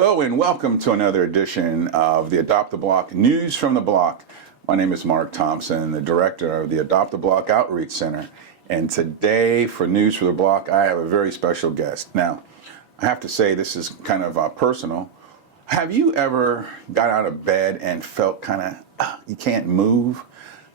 Hello and welcome to another edition of the Adopt the Block News from the Block. My name is Mark Thompson, the director of the Adopt the Block Outreach Center. And today for News from the Block, I have a very special guest. Now, I have to say this is kind of personal. Have you ever got out of bed and felt kind of, you can't move?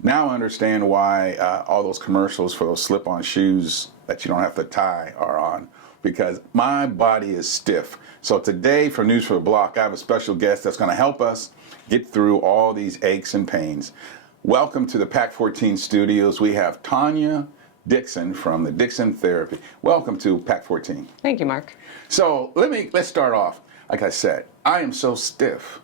Now I understand why all those commercials for those slip-on shoes that you don't have to tie are on, because my body is stiff. So today for News for the Block, I have a special guest that's going to help us get through all these aches and pains. Welcome to the Pack 14 studios. We have Tanya Dickson from the Dickson Therapy. Welcome to Pack 14. Thank you, Mark. So let's start off. Like I said, I am so stiff.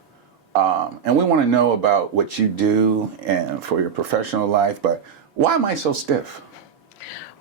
And we want to know about what you do and for your professional life, but why am I so stiff?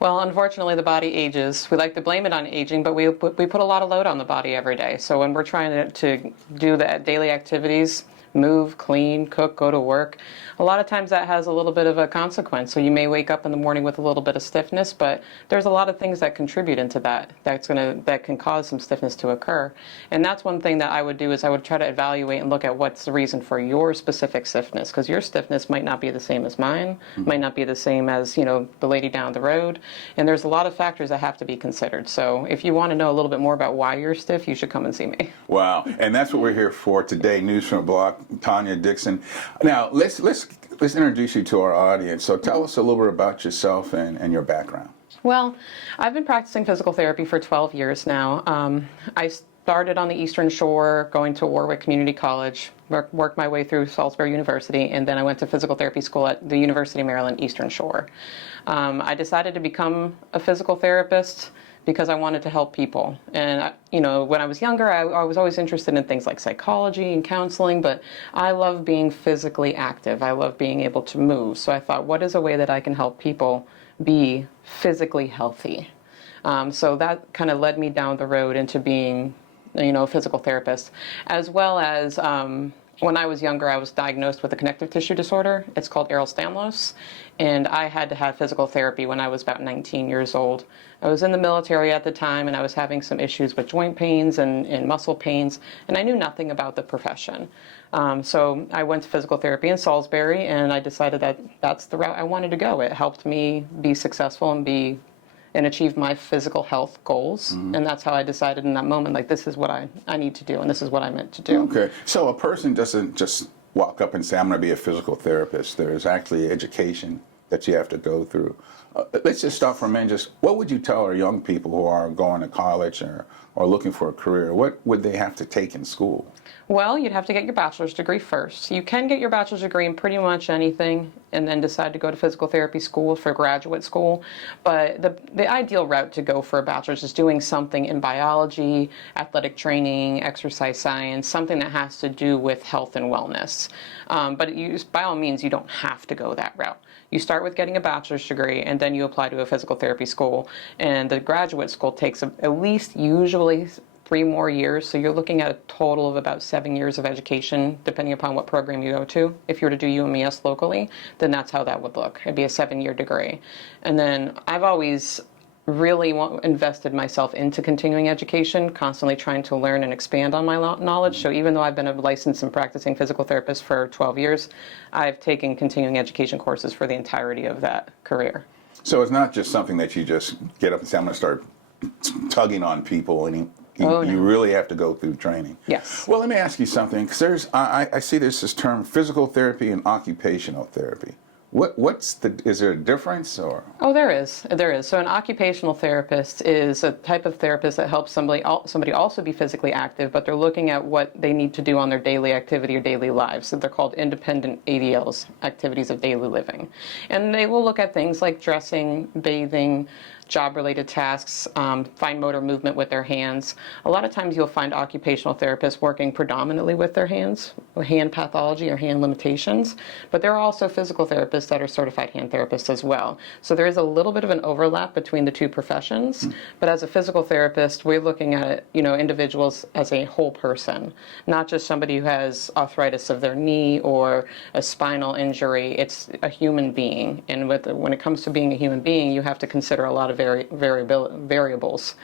Well, unfortunately, the body ages. We like to blame it on aging, but we put a lot of load on the body every day. So when we're trying to do the daily activities, move, clean, cook, go to work, a lot of times that has a little bit of a consequence. So you may wake up in the morning with a little bit of stiffness, but there's a lot of things that contribute into that that can cause some stiffness to occur. And that's one thing that I would do is I would try to evaluate and look at what's the reason for your specific stiffness, because your stiffness might not be the same as mine, might not be the same as, the lady down the road. And there's a lot of factors that have to be considered. So if you want to know a little bit more about why you're stiff, you should come and see me. Wow. And that's what we're here for today, News from the Block, Tanya Dickson. Now, let's introduce you to our audience. So tell us a little bit about yourself and your background. Well, I've been practicing physical therapy for 12 years now. I started on the Eastern Shore, going to Warwick Community College, worked my way through Salisbury University, and then I went to physical therapy school at the University of Maryland Eastern Shore. I decided to become a physical therapist because I wanted to help people. And, when I was younger, I was always interested in things like psychology and counseling, but I love being physically active. I love being able to move. So I thought, what is a way that I can help people be physically healthy? So that kind of led me down the road into being, a physical therapist, as well as when I was younger, I was diagnosed with a connective tissue disorder. It's called Ehlers-Danlos, and I had to have physical therapy when I was about 19 years old. I was in the military at the time, and I was having some issues with joint pains and muscle pains, and I knew nothing about the profession. So I went to physical therapy in Salisbury, and I decided that that's the route I wanted to go. It helped me be successful and achieve my physical health goals. Mm-hmm. And that's how I decided in that moment, like, this is what I need to do, and this is what I meant to do. Okay. So a person doesn't just walk up and say, I'm going to be a physical therapist. There's actually education that you have to go through. Let's just stop for a minute. What would you tell our young people who are going to college or looking for a career? What would they have to take in school? Well, you'd have to get your bachelor's degree first. You can get your bachelor's degree in pretty much anything and then decide to go to physical therapy school for graduate school. But the ideal route to go for a bachelor's is doing something in biology, athletic training, exercise science, something that has to do with health and wellness. But by all means, you don't have to go that route. You start with getting a bachelor's degree, and then you apply to a physical therapy school. And the graduate school takes at least usually 3 more years, so you're looking at a total of about 7 years of education, depending upon what program you go to. If you were to do UMES locally, then that's how that would look. It'd be a 7-year degree. And then I've always really invested myself into continuing education, constantly trying to learn and expand on my knowledge. So even though I've been a licensed and practicing physical therapist for 12 years, I've taken continuing education courses for the entirety of that career. So it's not just something that you just get up and say, I'm going to start tugging on people and You really have to go through training. Yes. Well, let me ask you something, because I see this term physical therapy and occupational therapy. Is there a difference or? Oh, there is. So an occupational therapist is a type of therapist that helps somebody also be physically active, but they're looking at what they need to do on their daily activity or daily lives. So they're called independent ADLs, activities of daily living. And they will look at things like dressing, bathing, job-related tasks, fine motor movement with their hands. A lot of times you'll find occupational therapists working predominantly with their hands, hand pathology or hand limitations, but there are also physical therapists that are certified hand therapists as well. So there is a little bit of an overlap between the two professions, but as a physical therapist, we're looking at individuals as a whole person, not just somebody who has arthritis of their knee or a spinal injury. It's a human being, and when it comes to being a human being, you have to consider a lot of variables.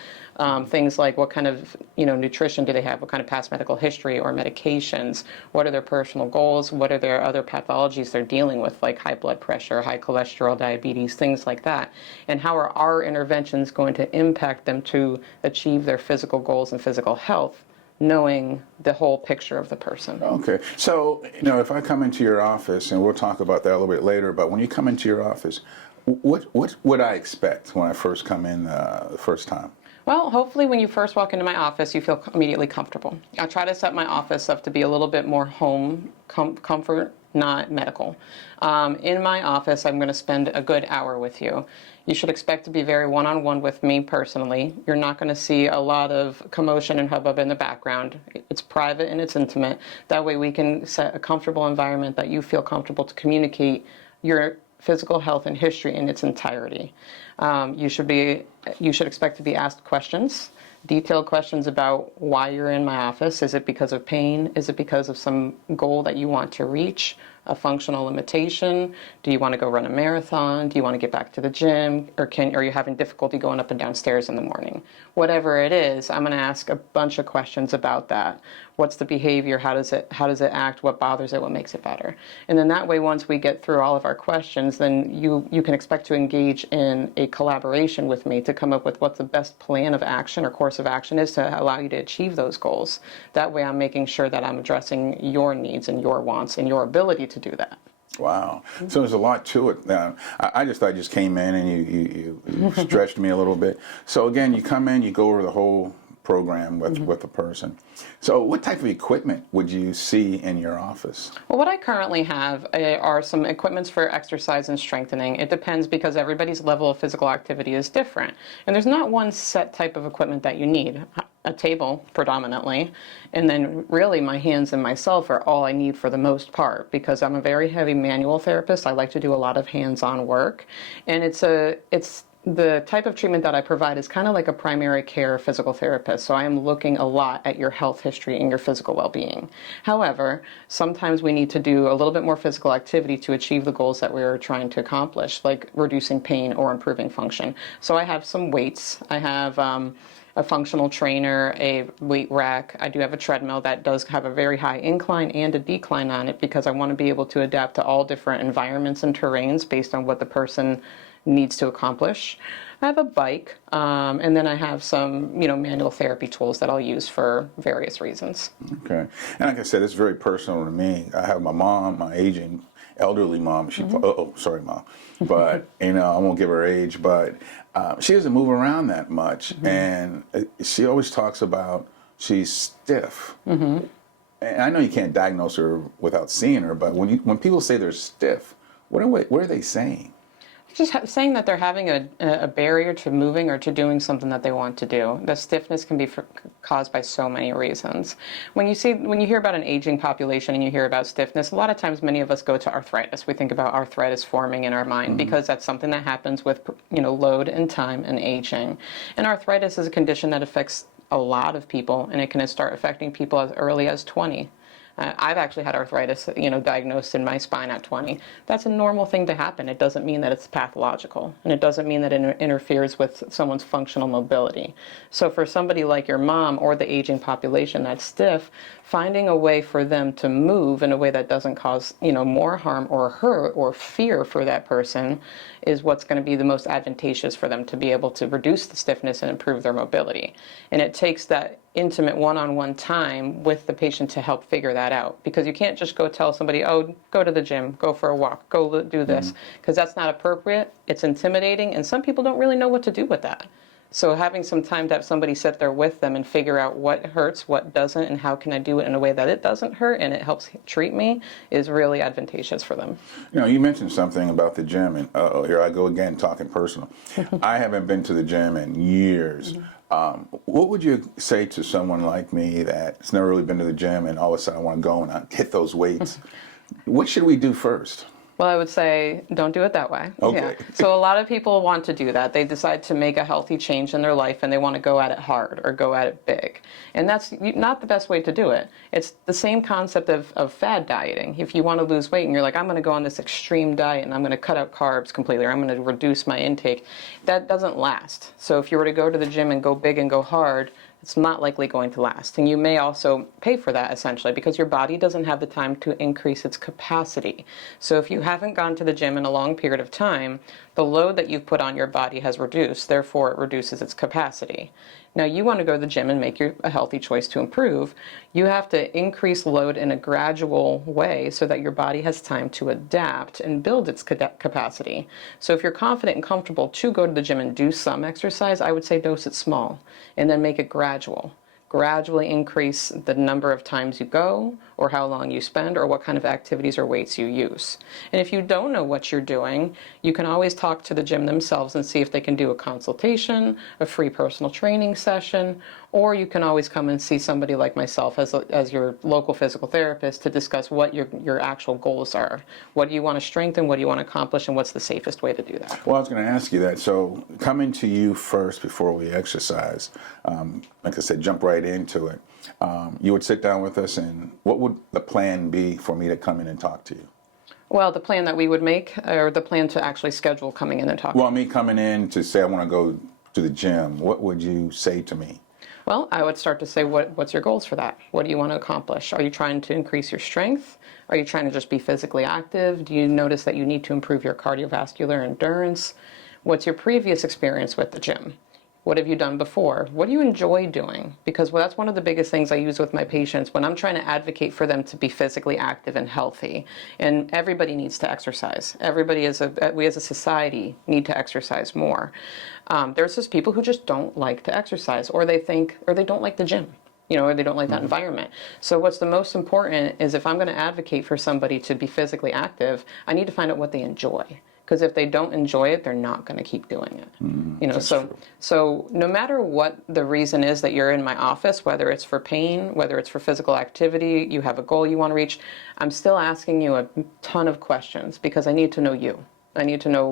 Things like what kind of nutrition do they have, what kind of past medical history or medications, what are their personal goals, what are their other pathologies they're dealing with, like high blood pressure, high cholesterol, diabetes, things like that, and how are our interventions going to impact them to achieve their physical goals and physical health, knowing the whole picture of the person. Okay. So, if I come into your office, and we'll talk about that a little bit later, but when you come into your office, what would I expect when I first come in the first time? Well, hopefully when you first walk into my office, you feel immediately comfortable. I try to set my office up to be a little bit more home comfort, not medical. In my office, I'm going to spend a good hour with you. You should expect to be very one-on-one with me personally. You're not going to see a lot of commotion and hubbub in the background. It's private and it's intimate. That way we can set a comfortable environment that you feel comfortable to communicate your physical health and history in its entirety. You should expect to be asked questions, detailed questions about why you're in my office. Is it because of pain? Is it because of some goal that you want to reach? A functional limitation? Do you want to go run a marathon? Do you want to get back to the gym? Or are you having difficulty going up and down stairs in the morning? Whatever it is, I'm going to ask a bunch of questions about that. What's the behavior? How does it act? What bothers it? What makes it better? And then that way, once we get through all of our questions, then you can expect to engage in a collaboration with me to come up with what the best plan of action or course of action is to allow you to achieve those goals. That way I'm making sure that I'm addressing your needs and your wants and your ability to do that. Wow. So there's a lot to it. Now, I just thought you just came in and you stretched me a little bit. So again, you come in, you go over the whole program with the person. So what type of equipment would you see in your office? Well, what I currently have are some equipments for exercise and strengthening. It depends because everybody's level of physical activity is different. And there's not one set type of equipment that you need. A table, predominantly, and then really my hands and myself are all I need for the most part because I'm a very heavy manual therapist. I like to do a lot of hands-on work, and it's the type of treatment that I provide is kind of like a primary care physical therapist. So I am looking a lot at your health history and your physical well-being. However, sometimes we need to do a little bit more physical activity to achieve the goals that we're trying to accomplish, like reducing pain or improving function. So I have some weights. I have a functional trainer, a weight rack. I do have a treadmill that does have a very high incline and a decline on it because I want to be able to adapt to all different environments and terrains based on what the person needs to accomplish. I have a bike, and then I have some, manual therapy tools that I'll use for various reasons. Okay. And like I said, it's very personal to me. I have my mom, my aging elderly mom. Sorry, mom. But, I won't give her age, but she doesn't move around that much. And she always talks about she's stiff. And I know you can't diagnose her without seeing her, but when people say they're stiff, what are they saying? Just saying that they're having a barrier to moving or to doing something that they want to do. The stiffness can be caused by so many reasons. When you hear about an aging population and you hear about stiffness, a lot of times many of us go to arthritis. We think about arthritis forming in our mind because that's something that happens with load and time and aging. And arthritis is a condition that affects a lot of people, and it can start affecting people as early as 20. I've actually had arthritis, diagnosed in my spine at 20. That's a normal thing to happen. It doesn't mean that it's pathological, and it doesn't mean that it interferes with someone's functional mobility. So for somebody like your mom or the aging population that's stiff, finding a way for them to move in a way that doesn't cause, more harm or hurt or fear for that person is what's going to be the most advantageous for them to be able to reduce the stiffness and improve their mobility. And it takes that intimate one-on-one time with the patient to help figure that out, because you can't just go tell somebody, oh, go to the gym, go for a walk, go do this, because that's not appropriate. It's intimidating, and some people don't really know what to do with that. So having some time to have somebody sit there with them and figure out what hurts, what doesn't, and how can I do it in a way that it doesn't hurt and it helps treat me is really advantageous for them. You mentioned something about the gym, and here I go again talking personal. I haven't been to the gym in years. What would you say to someone like me that's never really been to the gym and all of a sudden I want to go and I hit those weights? What should we do first? Well, I would say don't do it that way. Okay. Yeah. So a lot of people want to do that. They decide to make a healthy change in their life and they want to go at it hard or go at it big. And that's not the best way to do it. It's the same concept of fad dieting. If you want to lose weight and you're like, I'm going to go on this extreme diet and I'm going to cut out carbs completely or I'm going to reduce my intake, that doesn't last. So if you were to go to the gym and go big and go hard, it's not likely going to last. And you may also pay for that essentially because your body doesn't have the time to increase its capacity. So if you haven't gone to the gym in a long period of time, the load that you've put on your body has reduced, therefore it reduces its capacity. Now you want to go to the gym and make a healthy choice to improve. You have to increase load in a gradual way so that your body has time to adapt and build its capacity. So if you're confident and comfortable to go to the gym and do some exercise, I would say dose it small and then make it gradual. Gradually increase the number of times you go or how long you spend or what kind of activities or weights you use. And if you don't know what you're doing, you can always talk to the gym themselves and see if they can do a consultation, a free personal training session, or you can always come and see somebody like myself as your local physical therapist to discuss what your actual goals are. What do you want to strengthen, what do you want to accomplish, and what's the safest way to do that? Well, I was going to ask you that. So coming to you first before we exercise, like I said, jump right into it. You would sit down with us, and what would the plan be for me to come in and talk to you? Well, the plan that we would make, or the plan to actually schedule coming in and talking. Well, me coming in to say I want to go to the gym, what would you say to me? Well, I would start to say, what's your goals for that? What do you want to accomplish? Are you trying to increase your strength? Are you trying to just be physically active? Do you notice that you need to improve your cardiovascular endurance? What's your previous experience with the gym? What have you done before? What do you enjoy doing? Because that's one of the biggest things I use with my patients when I'm trying to advocate for them to be physically active and healthy. And everybody needs to exercise. We as a society need to exercise more. There's just people who just don't like to exercise, or they don't like the gym, or they don't like that environment. So what's the most important is if I'm going to advocate for somebody to be physically active, I need to find out what they enjoy. Because if they don't enjoy it, they're not going to keep doing it. So no matter what the reason is that you're in my office, whether it's for pain, whether it's for physical activity, you have a goal you want to reach, I'm still asking you a ton of questions because I need to know you. I need to know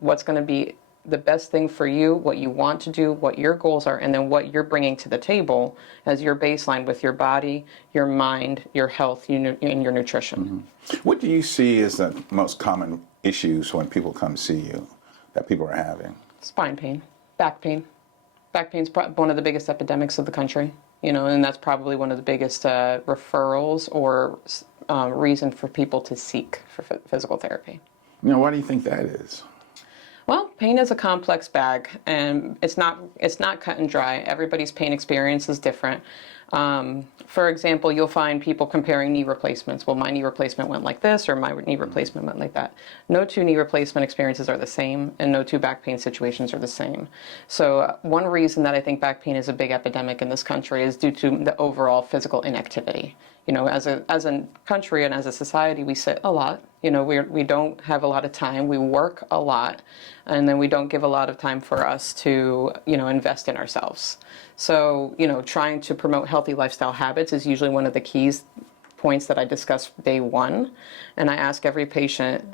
what's going to be the best thing for you, what you want to do, what your goals are, and then what you're bringing to the table as your baseline with your body, your mind, your health, and your nutrition. What do you see as the most common issues when people come see you that people are having? Spine pain, back pain. Back pain is one of the biggest epidemics of the country, and that's probably one of the biggest referrals or reason for people to seek for physical therapy. Why do you think that is? Well, pain is a complex bag, and it's not cut and dry. Everybody's pain experience is different. For example, you'll find people comparing knee replacements. Well, my knee replacement went like this, or my knee replacement went like that. No two knee replacement experiences are the same, and no two back pain situations are the same. So one reason that I think back pain is a big epidemic in this country is due to the overall physical inactivity. As a country and as a society, we sit a lot. We don't have a lot of time. We work a lot, and then we don't give a lot of time for us to, invest in ourselves. So, trying to promote healthy lifestyle habits is usually one of the points that I discuss day one. And I ask every patient,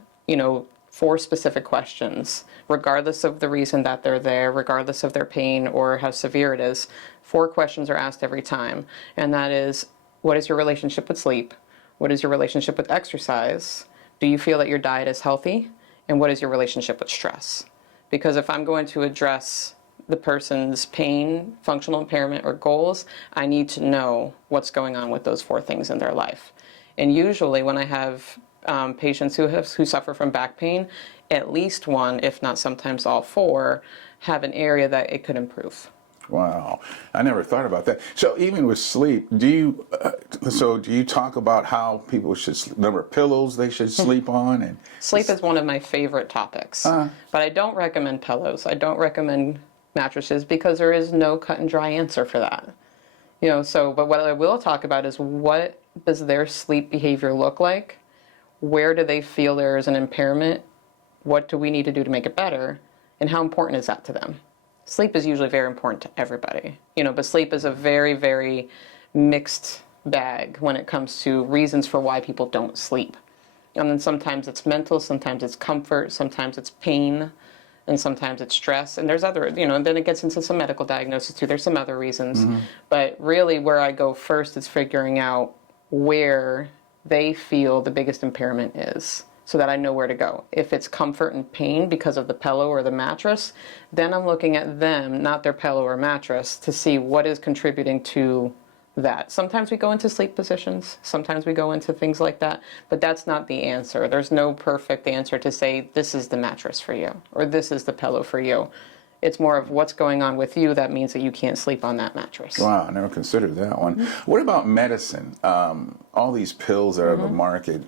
4 specific questions, regardless of the reason that they're there, regardless of their pain or how severe it is. 4 questions are asked every time. And that is, what is your relationship with sleep? What is your relationship with exercise? Do you feel that your diet is healthy? And what is your relationship with stress? Because if I'm going to address the person's pain, functional impairment, or goals, I need to know what's going on with those 4 things in their life. And usually when I have patients who suffer from back pain, at least one, if not sometimes all 4, have an area that it could improve. Wow, I never thought about that. So even with sleep, do you talk about how people should number of pillows they should sleep on? And sleep is one of my favorite topics, but I don't recommend pillows. I don't recommend mattresses because there is no cut and dry answer for that. But what I will talk about is what does their sleep behavior look like? Where do they feel there is an impairment? What do we need to do to make it better? And how important is that to them? Sleep is usually very important to everybody, but sleep is a very, very mixed bag when it comes to reasons for why people don't sleep. And then sometimes it's mental, sometimes it's comfort, sometimes it's pain, and sometimes it's stress. And there's other, and then it gets into some medical diagnosis too. There's some other reasons. But really where I go first is figuring out where they feel the biggest impairment is, so that I know where to go. If it's comfort and pain because of the pillow or the mattress, then I'm looking at them, not their pillow or mattress, to see what is contributing to that. Sometimes we go into sleep positions, sometimes we go into things like that, but that's not the answer. There's no perfect answer to say this is the mattress for you or this is the pillow for you. It's more of what's going on with you that means that you can't sleep on that mattress. Wow, I never considered that one. What about medicine? All these pills that are on the market,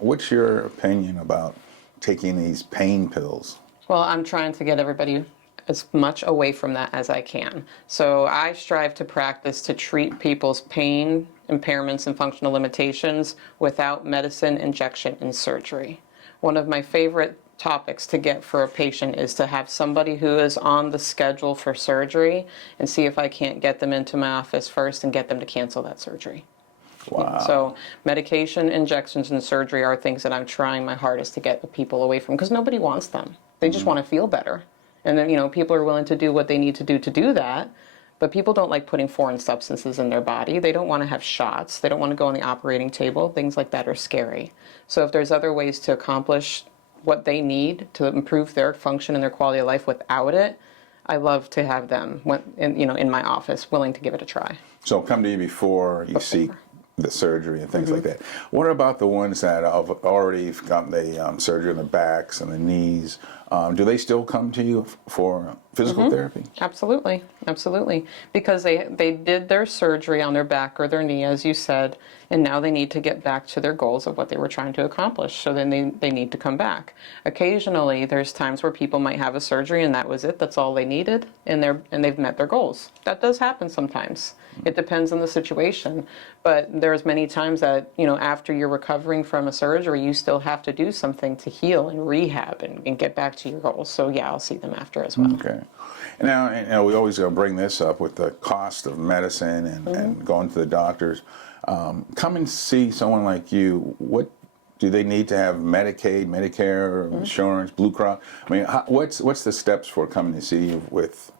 what's your opinion about taking these pain pills? Well, I'm trying to get everybody as much away from that as I can. So I strive to practice to treat people's pain, impairments, and functional limitations without medicine, injection, and surgery. One of my favorite topics to get for a patient is to have somebody who is on the schedule for surgery and see if I can't get them into my office first and get them to cancel that surgery. Wow. So medication, injections, and surgery are things that I'm trying my hardest to get the people away from, because nobody wants them. They just want to feel better. And then, people are willing to do what they need to do that. But people don't like putting foreign substances in their body. They don't want to have shots. They don't want to go on the operating table. Things like that are scary. So if there's other ways to accomplish what they need to improve their function and their quality of life without it, I love to have them in my office willing to give it a try. So come to you before you seek the surgery and things like that. What about the ones that have already gotten the surgery on the backs and the knees? Do they still come to you for physical therapy? Absolutely, absolutely. Because they did their surgery on their back or their knee, as you said, and now they need to get back to their goals of what they were trying to accomplish. So then they need to come back. Occasionally, there's times where people might have a surgery and that was it. That's all they needed, and they've met their goals. That does happen sometimes. It depends on the situation. But there's many times that, after you're recovering from a surgery, you still have to do something to heal and rehab and get back to your goals. So yeah, I'll see them after as well. Okay. Now, we always bring this up with the cost of medicine and going to the doctors. Come and see someone like you. What do they need to have? Medicaid, Medicare, insurance, Blue Cross? I mean, what's the steps for coming to see you with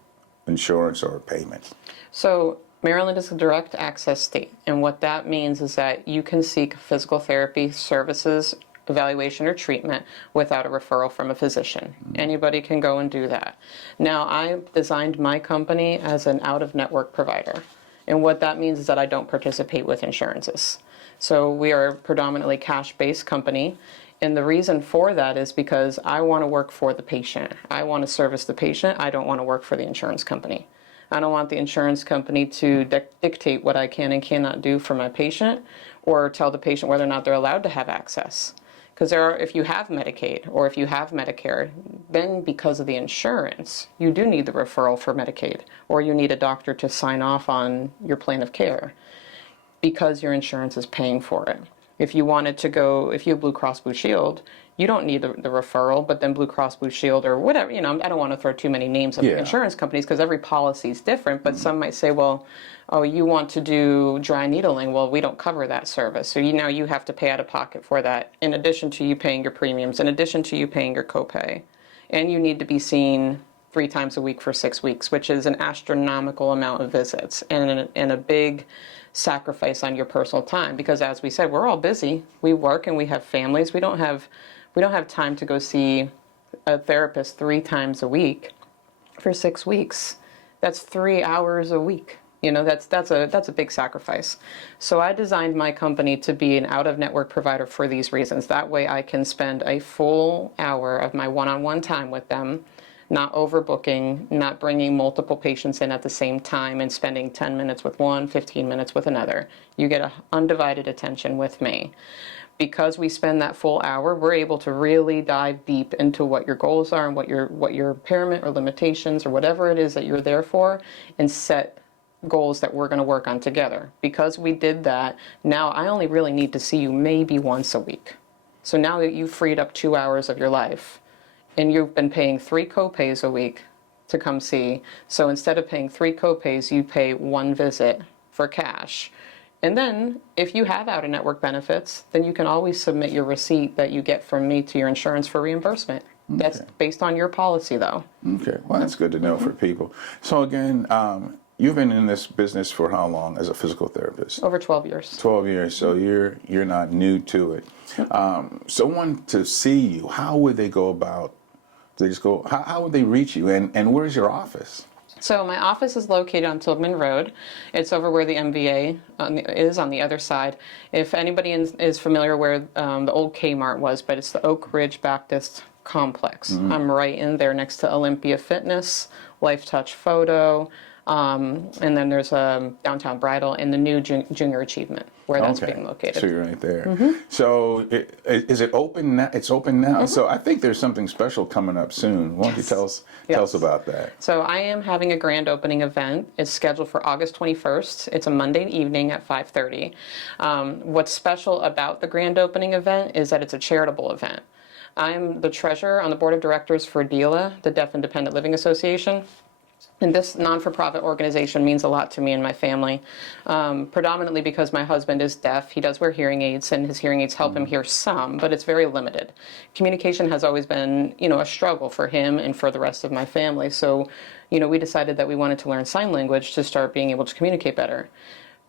insurance or payment? So Maryland is a direct access state, and what that means is that you can seek physical therapy services, evaluation, or treatment without a referral from a physician. Anybody can go and do that. Now, I designed my company as an out-of-network provider, and what that means is that I don't participate with insurances. So we are a predominantly cash-based company, and the reason for that is because I want to work for the patient. I want to service the patient. I don't want to work for the insurance company. I don't want the insurance company to dictate what I can and cannot do for my patient, or tell the patient whether or not they're allowed to have access. Because if you have Medicaid or if you have Medicare, then because of the insurance, you do need the referral for Medicaid, or you need a doctor to sign off on your plan of care because your insurance is paying for it. If you wanted to go, if you have Blue Cross Blue Shield, you don't need the referral, but then Blue Cross Blue Shield or whatever, I don't want to throw too many names of insurance companies because every policy is different, but some might say, well, oh, you want to do dry needling, well, we don't cover that service. So you have to pay out of pocket for that, in addition to you paying your premiums, in addition to you paying your copay. And you need to be seen 3 times a week for 6 weeks, which is an astronomical amount of visits and a big sacrifice on your personal time, because as we said, we're all busy. We work and we have families. We don't have time to go see a therapist 3 times a week for 6 weeks. That's 3 hours a week. That's a big sacrifice. So I designed my company to be an out-of-network provider for these reasons. That way I can spend a full hour of my one-on-one time with them, not overbooking, not bringing multiple patients in at the same time and spending 10 minutes with one, 15 minutes with another. You get undivided attention with me. Because we spend that full hour, we're able to really dive deep into what your goals are and what your impairment or limitations or whatever it is that you're there for, and set goals that we're going to work on together. Because we did that, now I only really need to see you maybe once a week. So now that you've freed up 2 hours of your life, and you've been paying 3 copays a week to come see, so instead of paying 3 copays, you pay 1 visit for cash. And then if you have out-of-network benefits, then you can always submit your receipt that you get from me to your insurance for reimbursement. That's based on your policy, though. Okay, well, that's good to know for people. So again, you've been in this business for how long as a physical therapist? Over 12 years. 12 years, so you're not new to it. Someone to see you, how would they go about? They just go. How would they reach you? And where's your office? So my office is located on Tilghman Road. It's over where the MVA is on the other side. If anybody is familiar where the old Kmart was, but it's the Oak Ridge Baptist Complex. I'm right in there next to Olympia Fitness, Life Touch Photo, and then there's Downtown Bridal and the new Junior Achievement where that's being located. So you're right there. So is it open now? It's open now. So I think there's something special coming up soon. Why don't you tell us about that? So I am having a grand opening event. It's scheduled for August 21st. It's a Monday evening at 5:30. What's special about the grand opening event is that it's a charitable event. I'm the treasurer on the board of directors for DILA, the Deaf Independent Living Association. And this non-for-profit organization means a lot to me and my family, predominantly because my husband is deaf. He does wear hearing aids, and his hearing aids help him hear some, but it's very limited. Communication has always been, a struggle for him and for the rest of my family. So, we decided that we wanted to learn sign language to start being able to communicate better.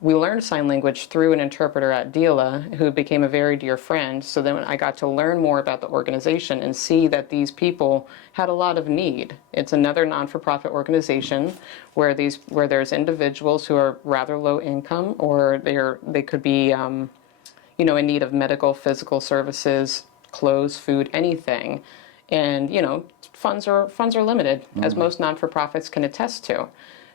We learned sign language through an interpreter at DILA who became a very dear friend. So then I got to learn more about the organization and see that these people had a lot of need. It's another non-for-profit organization where there's individuals who are rather low income, or they could be in need of medical, physical services, clothes, food, anything. And funds are limited, as most non-for-profits can attest to.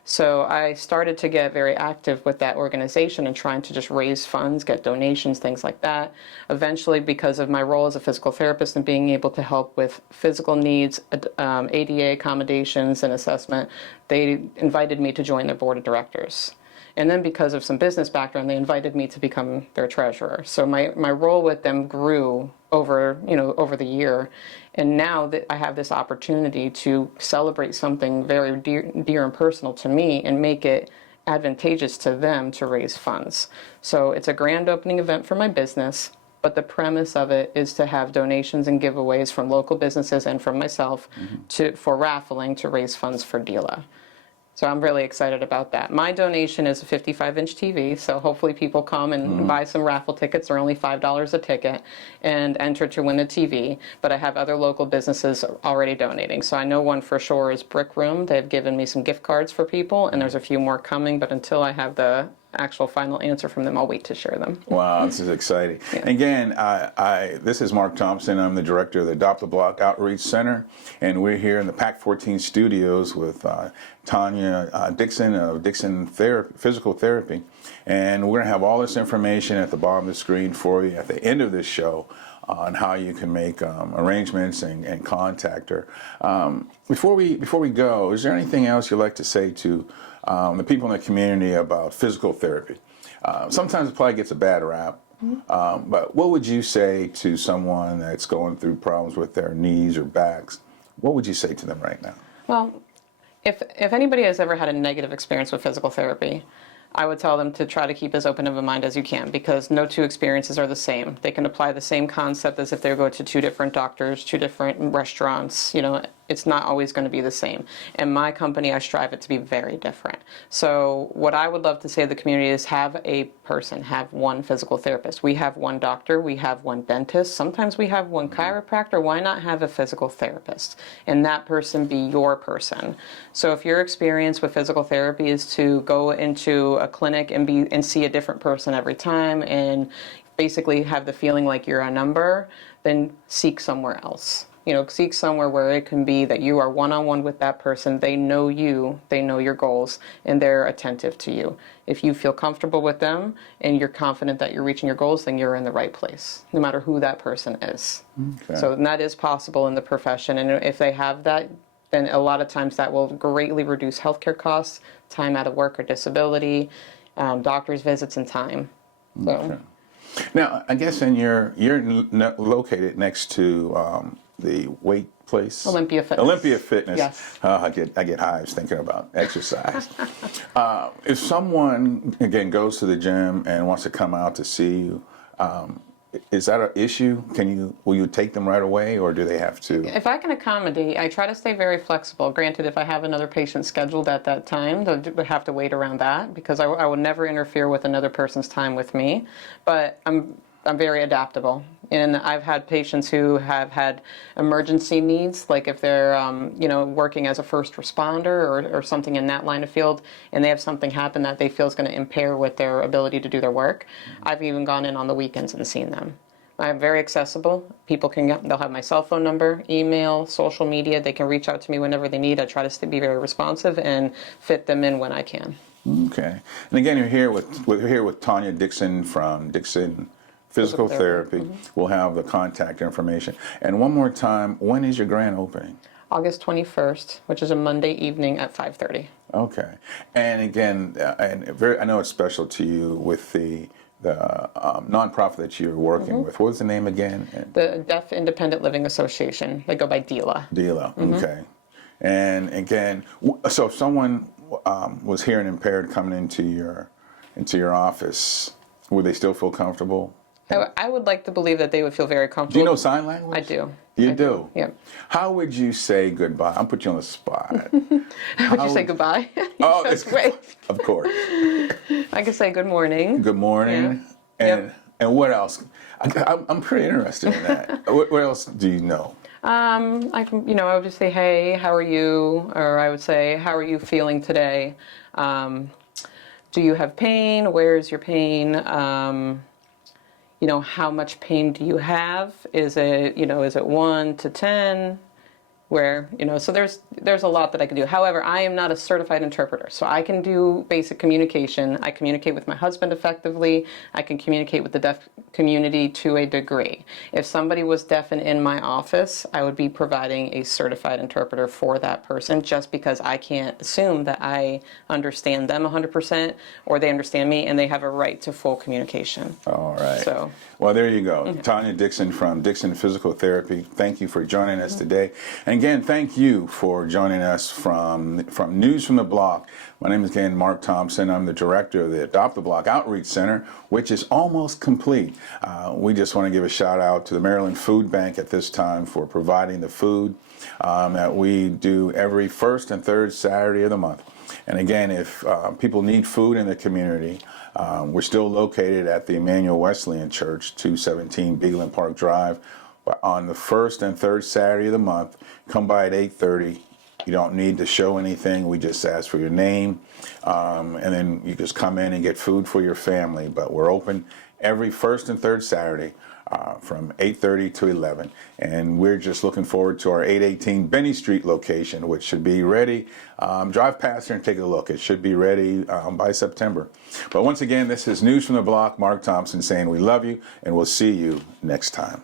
So I started to get very active with that organization and trying to just raise funds, get donations, things like that. Eventually, because of my role as a physical therapist and being able to help with physical needs, ADA accommodations and assessment, they invited me to join their board of directors. And then because of some business background, they invited me to become their treasurer. So my role with them grew over the year. And now that I have this opportunity to celebrate something very dear and personal to me and make it advantageous to them to raise funds. So it's a grand opening event for my business, but the premise of it is to have donations and giveaways from local businesses and from myself for raffling to raise funds for DILA. So I'm really excited about that. My donation is a 55-inch TV, so hopefully people come and buy some raffle tickets. They're only $5 a ticket and enter to win a TV. But I have other local businesses already donating. So I know one for sure is Brick Room. They've given me some gift cards for people, and there's a few more coming. But until I have the actual final answer from them, I'll wait to share them. Wow, this is exciting. Yeah. Again, this is Mark Thompson. I'm the director of the Adopt the Block Outreach Center, and we're here in the PAC 14 studios with Tanya Dickson of Dickson Physical Therapy, and we're going to have all this information at the bottom of the screen for you at the end of this show on how you can make arrangements and contact her. Before we go, is there anything else you'd like to say to the people in the community about physical therapy? Sometimes it probably gets a bad rap, but what would you say to someone that's going through problems with their knees or backs? What would you say to them right now? Well, if anybody has ever had a negative experience with physical therapy, I would tell them to try to keep as open of a mind as you can, because no two experiences are the same. They can apply the same concept as if they go to two different doctors, two different restaurants. It's not always going to be the same. In my company, I strive it to be very different. So what I would love to say to the community is have one physical therapist. We have one doctor, we have one dentist, sometimes we have one chiropractor. Why not have a physical therapist? And that person be your person. So if your experience with physical therapy is to go into a clinic and see a different person every time and basically have the feeling like you're a number, then seek somewhere else. Seek somewhere where it can be that you are one-on-one with that person. They know you, they know your goals, and they're attentive to you. If you feel comfortable with them and you're confident that you're reaching your goals, then you're in the right place, no matter who that person is. Okay. So that is possible in the profession. And if they have that, then a lot of times that will greatly reduce healthcare costs, time out of work or disability, doctor's visits, and time. So. Okay. Now, I guess you're located next to the weight place? Olympia Fitness. Olympia Fitness. Yes. I get hives thinking about exercise. If someone, again, goes to the gym and wants to come out to see you, is that an issue? Will you take them right away, or do they have to? If I can accommodate, I try to stay very flexible. Granted, if I have another patient scheduled at that time, they'll have to wait around that, because I will never interfere with another person's time with me. But I'm very adaptable. And I've had patients who have had emergency needs, like if they're, working as a first responder or something in that line of field, and they have something happen that they feel is going to impair with their ability to do their work. I've even gone in on the weekends and seen them. I'm very accessible. People they'll have my cell phone number, email, social media. They can reach out to me whenever they need. I try to be very responsive and fit them in when I can. Okay. And again, we're here with Tanya Dickson from Dickson Physical Therapy. We'll have the contact information. And one more time, when is your grand opening? August 21st, which is a Monday evening at 5:30. Okay. And again, I know it's special to you with the nonprofit that you're working with. What was the name again? The Deaf Independent Living Association. They go by DILA. DILA. Okay. And again, so if someone was hearing impaired coming into your office, would they still feel comfortable? I would like to believe that they would feel very comfortable. Do you know sign language? I do. You do? Yeah. How would you say goodbye? I'll put you on the spot. How would you say goodbye? Oh, That's great. Of course. I could say good morning. Good morning. Yeah. And what else? I'm pretty interested in that. What else do you know? I would just say, hey, how are you? Or I would say, how are you feeling today? Do you have pain? Where's your pain? How much pain do you have? Is it 1 to 10? So there's a lot that I can do. However, I am not a certified interpreter, so I can do basic communication. I communicate with my husband effectively. I can communicate with the deaf community to a degree. If somebody was deaf and in my office, I would be providing a certified interpreter for that person, just because I can't assume that I understand them 100% or they understand me, and they have a right to full communication. All right. So, well, there you go. Tanya Dickson from Dickson Physical Therapy. Thank you for joining us today. And again, thank you for joining us from News from the Block. My name is again Mark Thompson. I'm the director of the Adopt the Block Outreach Center, which is almost complete. We just want to give a shout out to the Maryland Food Bank at this time for providing the food that we do every first and third Saturday of the month. And again, if people need food in the community, we're still located at the Emmanuel Wesleyan Church, 217 Beagland Park Drive. But on the first and third Saturday of the month, come by at 8:30. You don't need to show anything. We just ask for your name, and then you just come in and get food for your family. But we're open every first and third Saturday from 8:30 to 11. And we're just looking forward to our 818 Benny Street location, which should be ready. Drive past there and take a look. It should be ready by September. But once again, this is News from the Block. Mark Thompson saying we love you, and we'll see you next time.